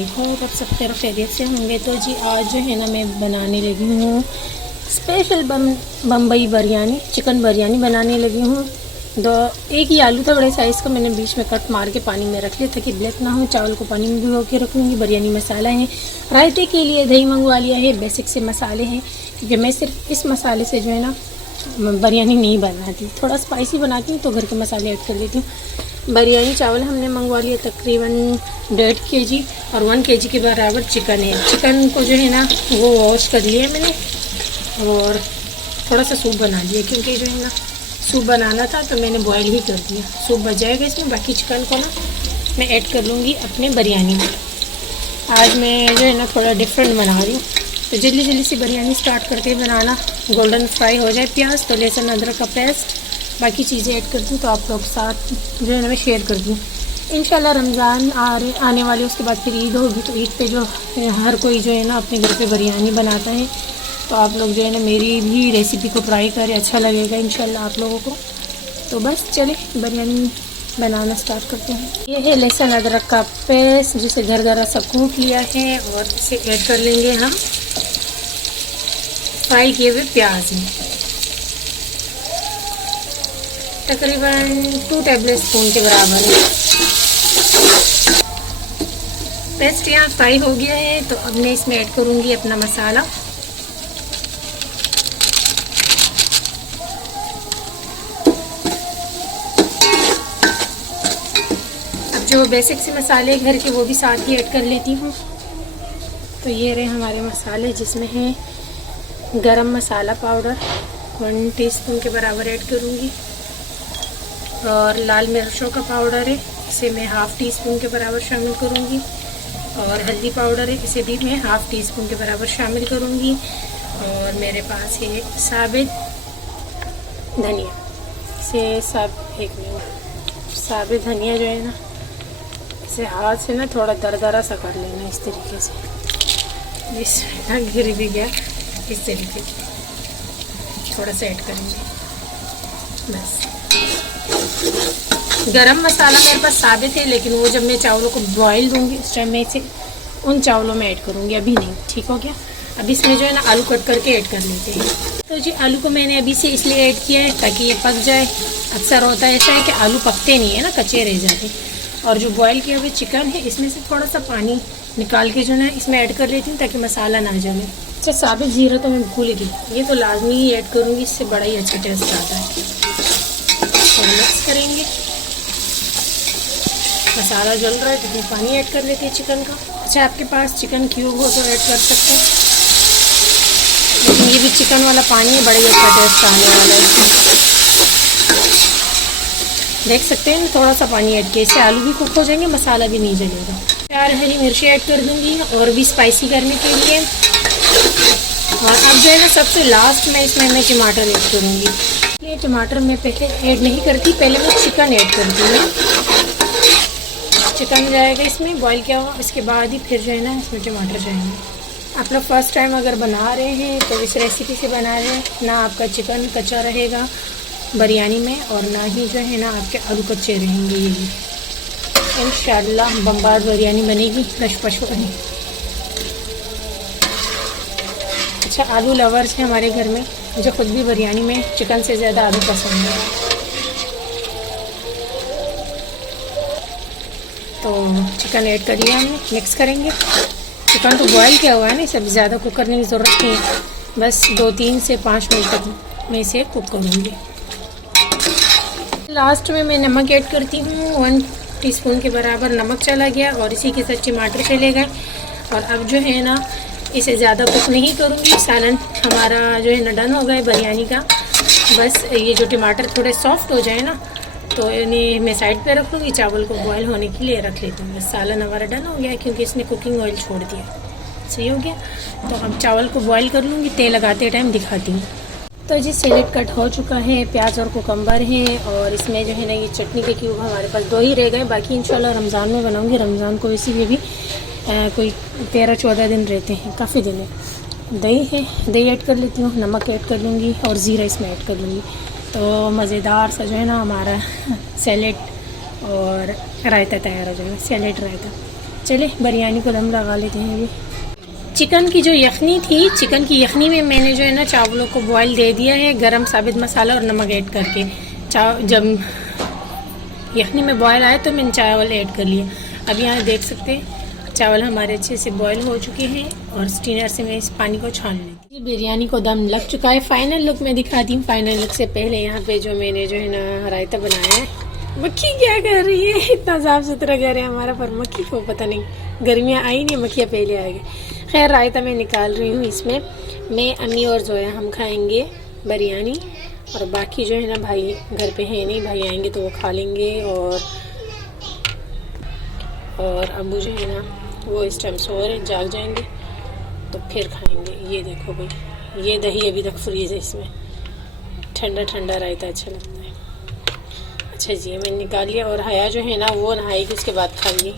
I hope आप सब खैर खैरियत से होंगे। तो जी आज जो है ना मैं बनाने लगी हूँ स्पेशल बम्बई बिरयानी, चिकन बिरयानी बनाने लगी हूँ। एक ही आलू था बड़े साइज़ का, मैंने बीच में कट मार के पानी में रख लिया ताकि ब्लैक ना हो। चावल को पानी में भिगो के रखूँगी। बिरयानी मसाला है, रायते के लिए दही मंगवा लिया है, बेसिक से मसाले हैं क्योंकि मैं सिर्फ इस मसाले से जो है ना बिरयानी नहीं बनाती, थोड़ा स्पाइसी बनाती हूँ तो घर के मसाले ऐड कर लेती हूँ। बिरयानी चावल हमने मंगवा लिए तकरीबन 1.5 kg और 1 kg के बराबर चिकन है। चिकन को जो है ना वो वॉश कर लिया मैंने और थोड़ा सा सूप बना लिया क्योंकि जो है ना सूप बनाना था तो मैंने बॉयल ही कर दिया। सूप बच जाएगा इसमें, बाकी चिकन को ना मैं ऐड कर लूँगी अपने बिरयानी में। आज मैं जो है ना थोड़ा डिफरेंट बना रही हूँ तो जल्दी जल्दी से बिरयानी स्टार्ट करके बनाना, गोल्डन फ्राई हो जाए प्याज तो लहसुन अदरक का पेस्ट बाकी चीज़ें ऐड कर दूँ तो आप लोग साथ जो है ना मैं शेयर कर दूँ। इंशाल्लाह रमज़ान आने वाले, उसके बाद फिर ईद होगी तो ईद पे जो हर कोई जो है ना अपने घर पे बिरयानी बनाता है तो आप लोग जो है ना मेरी भी रेसिपी को ट्राई करें, अच्छा लगेगा इंशाल्लाह आप लोगों को। तो बस चले बिरयानी बनाना स्टार्ट करते हैं। ये है लहसुन अदरक का पेस्ट जिसे घर घर सा कूट लिया है और इसे ऐड कर लेंगे हम फ्राई किए हुए प्याज में। तकरीबन 2 टेबलस्पून के बराबर है। पेस्ट यहाँ फ्राई हो गया है तो अब मैं इसमें ऐड करूँगी अपना मसाला। अब जो बेसिक से मसाले घर के वो भी साथ ही ऐड कर लेती हूँ। तो ये रहे हमारे मसाले जिसमें है गरम मसाला पाउडर 1 टीस्पून के बराबर ऐड करूँगी और लाल मिर्चों का पाउडर है इसे मैं ½ टीस्पून के बराबर शामिल करूँगी और हल्दी पाउडर है इसे भी मैं ½ टीस्पून के बराबर शामिल करूँगी और मेरे पास है साबित धनिया, इसे साबित धनिया जो है ना इसे हाथ से ना थोड़ा दरदरा सा कर लेना इस तरीके से। इस गिर भी गया, इस तरीके से थोड़ा सा ऐड करेंगे बस। गरम मसाला मेरे पास साबित है लेकिन वो जब मैं चावलों को बॉईल दूंगी उस टाइम मैं इसे उन चावलों में ऐड करूंगी, अभी नहीं। ठीक हो गया। अब इसमें जो है ना आलू कट करके ऐड कर लेते हैं। तो जी आलू को मैंने अभी से इसलिए ऐड किया है ताकि ये पक जाए। अक्सर होता है ऐसा है कि आलू पकते नहीं है ना, कच्चे रह जाते। और जो बॉयल किए हुए चिकन है इसमें से थोड़ा सा पानी निकाल के जो है इसमें ऐड कर लेती हूँ ताकि मसाला ना जले। अच्छा साबित जीरा तो मैं भूल गई, ये तो लाजमी ही ऐड करूँगी, इससे बड़ा ही अच्छा टेस्ट आता है। और मिक्स करेंगे। मसाला जल रहा है तो फिर पानी ऐड कर लेते हैं चिकन का। अच्छा आपके पास चिकन क्यूब हो तो ऐड कर सकते हैं, लेकिन ये भी चिकन वाला पानी है, बड़ा ही अच्छा टेस्ट आने वाला है इसमें। देख सकते हैं थोड़ा सा पानी ऐड किया, इससे आलू भी कुक हो जाएंगे, मसाला भी नहीं जलेगा। 4 हरी मिर्ची ऐड कर दूँगी और भी स्पाइसी करने के लिए। और अब जो है ना सबसे लास्ट में इसमें मैं टमाटर ऐड करूँगी। ये टमाटर मैं पहले ऐड नहीं करती, पहले मैं चिकन ऐड करती हूँ। चिकन जाएगा इसमें बॉईल किया हुआ, इसके बाद ही फिर जो है ना इसमें टमाटर जाएंगे। आप लोग फर्स्ट टाइम अगर बना रहे हैं तो इस रेसिपी से बना रहे हैं ना, आपका चिकन कच्चा रहेगा बिरयानी में और ना ही जो है ना आपके आलू कच्चे रहेंगे। ये इंशाल्लाह बम्बार बिरयानी बनेगी, कशपश बनी। अच्छा आलू लवर्स हैं हमारे घर में, मुझे खुद भी बिरयानी में चिकन से ज़्यादा आलू पसंद है। तो चिकन ऐड कर लिया हमने, मिक्स करेंगे। चिकन तो बॉईल किया हुआ है ना, इसे ज़्यादा कुक करने की ज़रूरत नहीं है, बस 2-3 से 5 मिनट तक मैं इसे कुक करूँगी। लास्ट में मैं नमक ऐड करती हूँ, 1 टीस्पून के बराबर नमक चला गया और इसी के साथ टमाटर चले गए। और अब जो है ना इसे ज़्यादा कुक नहीं करूँगी, सालन हमारा जो है ना डन हो गया बिरयानी का। बस ये जो टमाटर थोड़े सॉफ्ट हो जाए ना तो इन्हें मैं साइड पे रख लूँगी, चावल को बॉयल होने के लिए रख लेती हूँ। बस सालन हमारा डन हो गया क्योंकि इसने कुकिंग ऑयल छोड़ दिया। सही हो गया। तो अब चावल को बॉयल कर लूँगी, तेल लगाते टाइम दिखाती हूँ। तो जी सैलेड कट हो चुका है, प्याज और कुकम्बर है और इसमें जो है ना ये चटनी के क्यूब हमारे पास 2 ही रह गए, बाकी इंशाल्लाह रमज़ान में बनाऊँगी। रमज़ान को इसीलिए भी कोई 13-14 दिन रहते हैं, काफ़ी दिन है। दही है, दही ऐड कर लेती हूँ, नमक ऐड कर लूँगी और ज़ीरा इसमें ऐड कर लूँगी। तो मज़ेदार सा जो है ना हमारा सैलेड और रायता तैयार हो जाएगा, सैलेड रायता। चले बिरयानी को दम लगा लेते हैं। अभी चिकन की जो यखनी थी, चिकन की यखनी में मैंने जो है ना चावलों को बॉईल दे दिया है गरम साबित मसाला और नमक ऐड करके। जब यखनी में बॉयल आए तो मैंने चावल ऐड कर लिए। अब यहाँ देख सकते हैं चावल हमारे अच्छे से बॉयल हो चुके हैं और स्टीनर से मैं इस पानी को छान लेती हूँ। बिरयानी को दम लग चुका है। फाइनल लुक मैं दिखाती हूँ। फाइनल लुक से पहले यहाँ पे जो मैंने जो है ना रायता बनाया है। मक्खी क्या कर रही है? इतना साफ सुथरा घर है हमारा, पर मक्खी को पता नहीं, गर्मियाँ आई नहीं, मक्खियाँ पहले आ गई। खैर रायता मैं निकाल रही हूँ। इसमें मैं, अम्मी और जोया हम खाएंगे बिरयानी, और बाकी जो है ना भाई घर पे है नहीं, भाई आएंगे तो वो खा लेंगे, और अबू जो है ना वो इस टाइम सो रहे, जाग जाएंगे तो फिर खाएंगे। ये देखो भाई, ये दही अभी तक फ्रीज है, इसमें ठंडा ठंडा रायता अच्छा लगता है। अच्छा जी, मैंने निकाल लिया, और हया जो है ना वो नहाएगी, उसके बाद खाएंगी।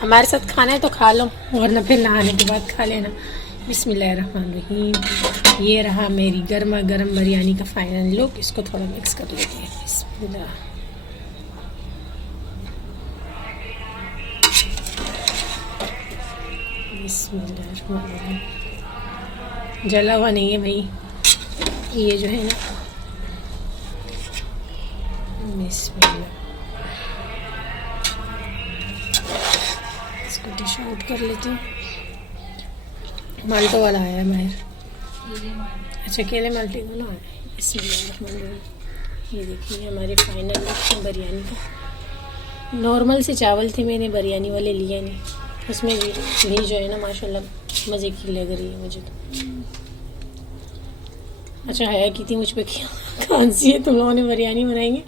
हमारे साथ खाना है तो खा लो, वरना फिर नहाने के बाद खा लेना। बिस्मिल्लाहिर्रहमानिर्रहीम। ये रहा मेरी गर्मा गर्म बिरयानी का फाइनल लुक। इसको थोड़ा मिक्स कर लेते हैं। बिस्मिल्लाह। बिस्मिल्लाहिर्रहमानिर्रहीम। जला हुआ नहीं है भाई, ये जो है ना। बिस्मिल्लाह। इसको डिश आउट कर लेते हैं। माल्टो वाला आया माहिर। अच्छा, केले माल्टे वाला आया। बिस्मिल्लाहिर्रहमानिर्रहीम। ये देखिए हमारे फाइनल लुक बिरयानी का। नॉर्मल से चावल थे, मैंने बिरयानी वाले लिए नहीं। उसमें भी जो है ना माशाल्लाह मज़े की लग रही है मुझे तो। अच्छा, हया की थी मुझ पर खांसी है, तुम लोगों ने बिरयानी बनाएंगे,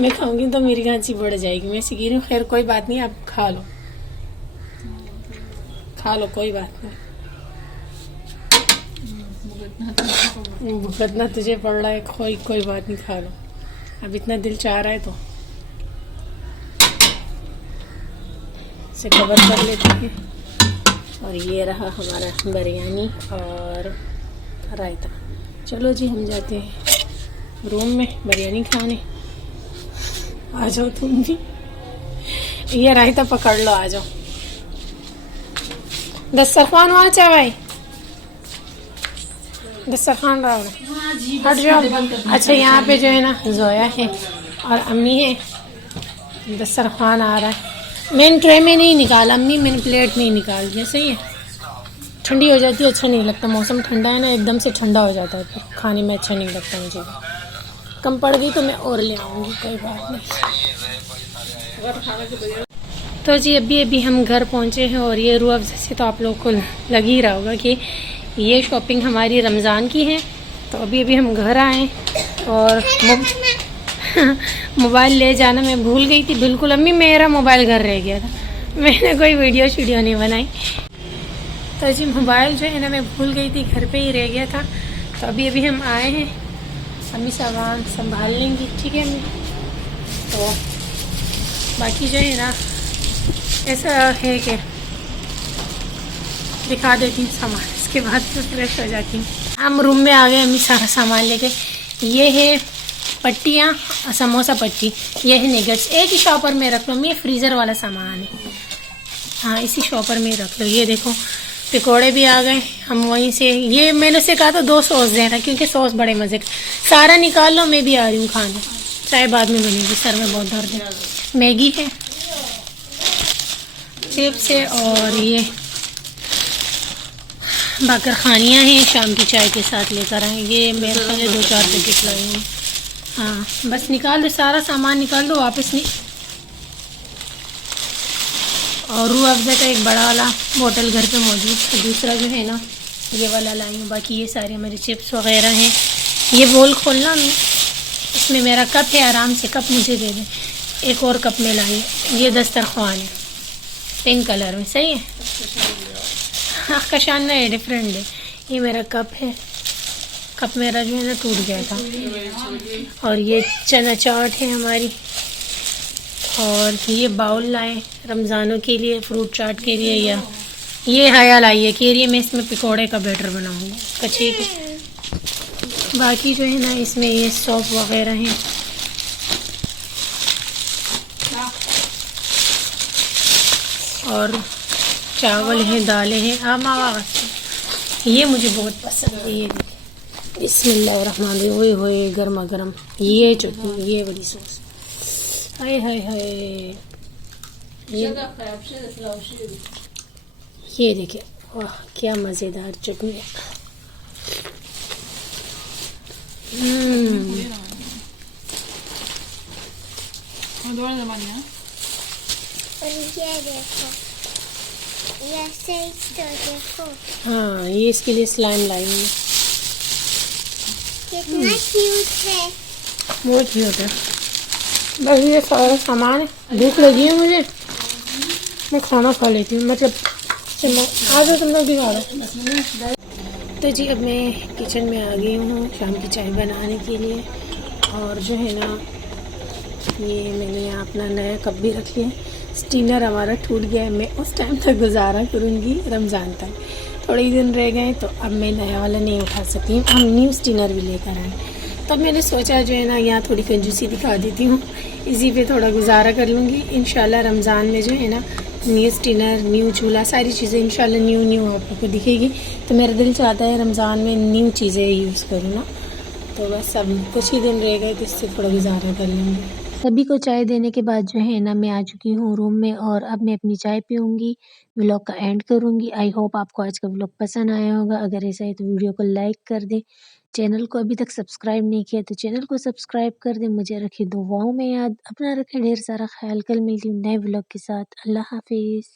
मैं खाऊंगी तो मेरी खांसी बढ़ जाएगी, मैं सीख रही हूँ। खैर कोई बात नहीं, आप खा लो, कोई बात नहीं। भुगतना तुझे पड़ रहा है, कोई बात नहीं, खा लो। अब इतना दिल चाह रहा है तो इसे कवर कर लेते हैं। और ये रहा हमारा बिरयानी और रायता। चलो जी, हम जाते हैं रूम में बिरयानी खाने। आ जाओ तुम भी, ये रायता पकड़ लो, आ जाओ। दस्तरखान वहाँ चा भाई, दस्तरखान रहा हट जाओ। अच्छा, यहाँ पे जो है ना जोया है और अम्मी है। दस्तरखान आ रहा है। मैंने ट्रे में नहीं निकाला अम्मी, मैंने प्लेट में ही निकाल दिया। सही है, ठंडी हो जाती है, अच्छा नहीं लगता। मौसम ठंडा है ना, एकदम से ठंडा हो जाता है, फिर खाने में अच्छा नहीं लगता मुझे। कम पड़ गई तो मैं और ले आऊँगी, कोई बात नहीं। तो जी अभी हम घर पहुँचे हैं, और ये रूह अफ़ज़ा से तो आप लोगों को लग ही रहा होगा कि ये शॉपिंग हमारी रमज़ान की है। तो अभी हम घर आए, और मोबाइल ले जाना मैं भूल गई थी बिल्कुल। अम्मी मेरा मोबाइल घर रह गया था, मैंने कोई वीडियो नहीं बनाई। तो जी मोबाइल जो है ना मैं भूल गई थी, घर पे ही रह गया था। तो अभी हम आए हैं, अम्मी सामान संभाल लेंगी, ठीक है अम्मी। तो बाकी जो है ना ऐसा है कि दिखा देती हूँ सामान, इसके बाद फिर फ्रेश हो जाती हूँ। हम रूम में आ गए, अम्मी सारा सामान लेके। ये है पट्टियाँ, समोसा पट्टी, ये है निगट्स। एक ही शॉपर में रख लो, ये फ्रीज़र वाला सामान है। हाँ, इसी शॉपर में रख लो। ये देखो पकौड़े भी आ गए, हम वहीं से। ये मैंने उससे कहा था 2 सॉस देना, क्योंकि सॉस बड़े मज़े का। सारा निकाल लो, मैं भी आ रही हूँ खाने, चाय बाद में बनेगी, सर में बहुत दर्द है। मैगी है, चिप्स है, और ये बाकर खानियाँ हैं, शाम की चाय के साथ लेकर आएंगे। ये मेरे ख्याल 2-4 पैकेट लाए हैं। हाँ बस निकाल दो, सारा सामान निकाल दो, वापस नहीं। और रूह अफ़ज़ा का एक बड़ा वाला बोतल घर पे मौजूद है, दूसरा जो है ना ये वाला लाई हूँ। बाकी ये सारे मेरे चिप्स वगैरह हैं। ये बोल खोलना नहीं, इसमें मेरा कप है, आराम से कप मुझे दे दें। एक और कप में लाई, ये दस्तरख्वान है पिंक कलर में, सही है। हाँ, कशान ना है, डिफरेंट है। ये मेरा कप है, कप मेरा जो है ना टूट गया था। और ये चना चाट है हमारी, और ये बाउल लाए रमज़ानों के लिए, फ्रूट चाट के लिए। या ये हया लाई है कि ये मैं इसमें पकौड़े का बैटर बनाऊंगी, कच्चे के। बाकी जो है ना इसमें ये सौंफ वगैरह हैं। और चावल हैं, दालें हैं। ये मुझे बहुत पसंद है। ये देखिए, बिस्मिल्लाहिर्रहमानिर्रहीम। ओए होए, गर्मा गर्म ये चटनी, ये बड़ी सॉस। हाय हाय हाय। ये देखिए, वाह क्या मज़ेदार चटनी है। और ये देखो, ये सही तो देखो हाँ, ये इसके लिए स्लाइम लाएंगे। कितना क्यूट है। बहुत क्यूट है। बस ये सारा सामान है। भूख लगी है मुझे, मैं खाना खा लेती हूँ। मतलब आज तुम लोग भी खा लो। तो जी अब मैं किचन में आ गई हूँ शाम की चाय बनाने के लिए। और जो है ना, ये मैंने यहाँ अपना नया कप भी रख लिया। स्टीनर हमारा टूट गया है, मैं उस टाइम तक गुजारा करूँगी रमज़ान तक। थोड़े ही दिन रह गए तो अब मैं नया वाला नहीं उठा सकती। हम न्यू स्टीनर भी लेकर आए, तब मैंने सोचा जो है ना यहाँ थोड़ी कंजूसी दिखा देती हूँ, इसी पे थोड़ा गुजारा कर लूँगी। इंशाल्लाह रमज़ान में जो है ना न्यू स्टीनर, न्यू चूल्हा, सारी चीज़ें इंशाल्लाह न्यू न्यू आप लोग को दिखेगी। तो मेरा दिल चाहता है रमज़ान में न्यू चीज़ें यूज़ करूँ ना। तो बस अब कुछ ही दिन रह गए तो इससे थोड़ा गुजारा कर लूँगी। सभी को चाय देने के बाद जो है ना मैं आ चुकी हूँ रूम में और अब मैं अपनी चाय पीऊँगी, व्लॉग का एंड करूँगी। आई होप आपको आज का व्लॉग पसंद आया होगा। अगर ऐसा है तो वीडियो को लाइक कर दें। चैनल को अभी तक सब्सक्राइब नहीं किया तो चैनल को सब्सक्राइब कर दें। मुझे रखें दुआओं में याद। अपना रखें ढेर सारा ख्याल। कल मिलती हूँ नए व्लॉग के साथ। अल्लाह हाफिज़।